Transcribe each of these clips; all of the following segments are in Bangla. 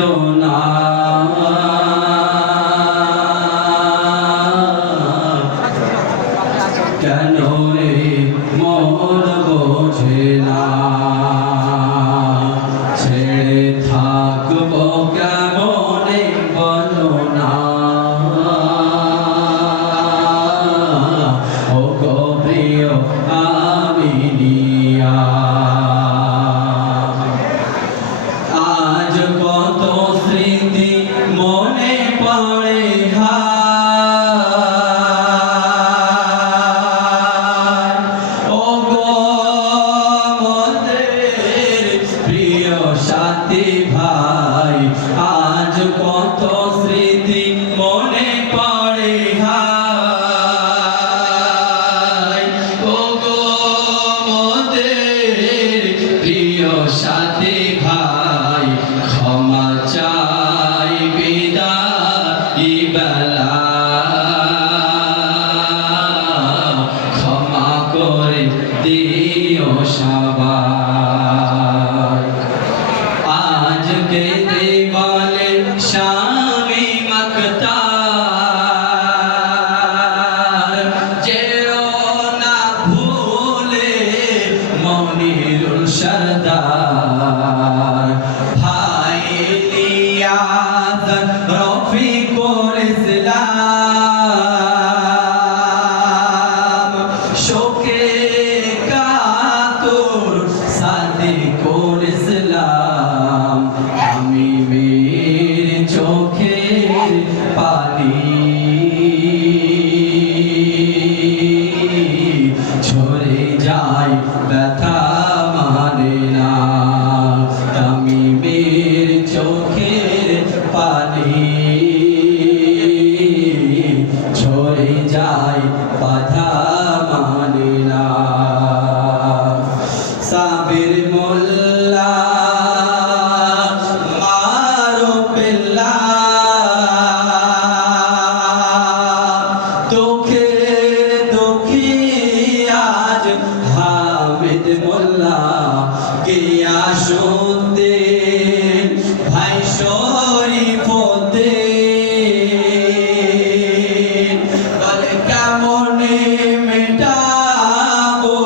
বেদনা কেন রে মন বোঝে না ছেড়ে থাকবো কেমনে বলো না ও গো প্রিয় আমিনিয়া আজ কত স্মৃতি মনে পড়ে ও গো মোদের প্রিয় সাথী ভাই আজ কত স্মৃতি মনে পড়ে ও গো মোদের প্রিয় সাথী ভাই ক্ষমা চাই বিদায় বেলা ক্ষমা করে দিও সবাই আজ কেঁদে বলে স্বামী মাকতার যেও না ভুলে মনিরুল সরদার ভাই নিয়াজ রফিকুল ইসলাম শোকে কাতর সাদিকুল ইসলাম আমি মেয়ের চোখের পানি ঝরে যায় ব্যথা মানে না আমি মেয়ের চোখের পানি ঝরে যায় বাধা মানে না সাবির মোল্লা মারো পেল্লা তোকে দুঃখী আজ হামিদ মোল্লা গিয়া শুনতে ভাই শরীফুদ্দিন বলে কেমনে মেটাবো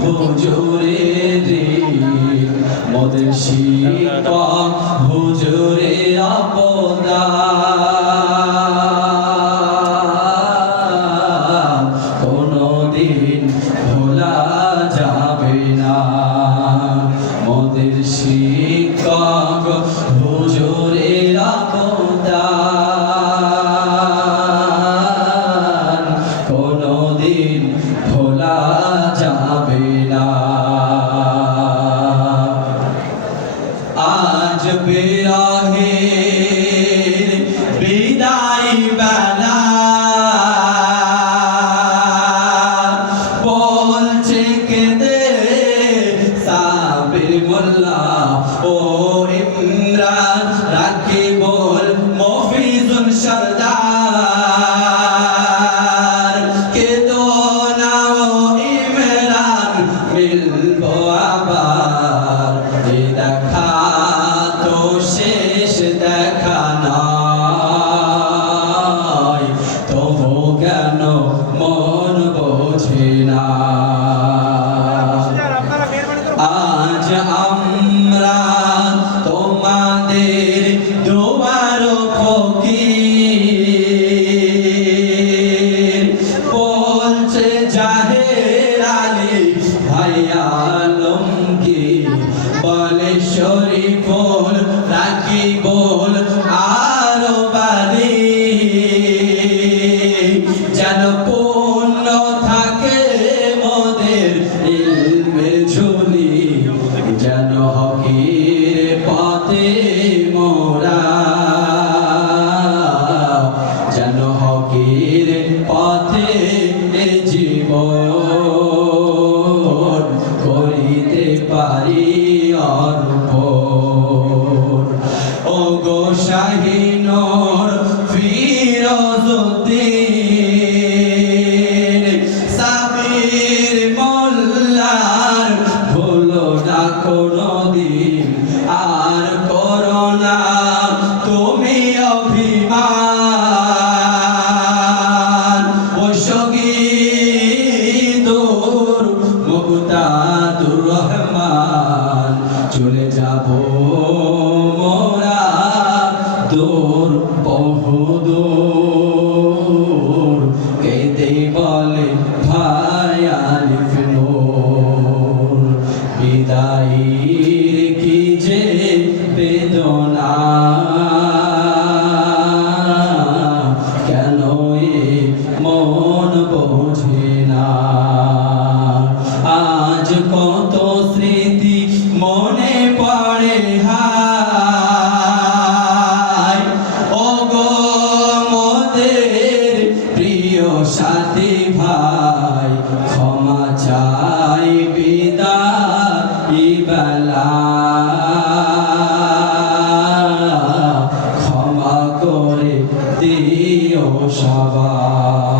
হুজুরের ঋণ মোদের শিক্ষক হুজুরের অবদান কোনদিন ভোলা যাবে না মোদের শিক্ষক হুজুরের অবদান কোনদিন ভোলা যাবে না আজ বিরহের বিদায় বেলা বলছে কেঁদে সাবির মোল্লা ও ইমরান রাকিবুল মফিজুল সরদার কেঁদো না ও ইমরান মিলবো আবার এ দেখা তো শেষ দেখা নয় তবু কেন মন বোঝে না আজ আমরা তোমাদের দুয়ার ফকির বলছে জাহের আলী ভাই আলমগীর বলে শরীফুল রাকিবুল আরো বাড়ি যেন পূর্ণ থাকে মোদের ইলমের ঝুলি যেন হকির পথে মোরা যেন হকির পথে জীবন করিতে পারি অর্পণ ও গো শাহিনুর ফিরোজউদ্দিন সাবির মোল্লার ভুলো না কোনদিন আর করোনা চলে যাব মোরা দূর বহুদূর কেঁদে বলে ভাই আলিফ নূর বিদায়ীর কি যে বেদনা কেন এ মন বোঝে না আজ কত স্মৃতি মনে পড়ে হায় ও গো মোদের প্রিয় সাথী ভাই ক্ষমা চাই বিদায় বেলা ক্ষমা করে দিও সবাই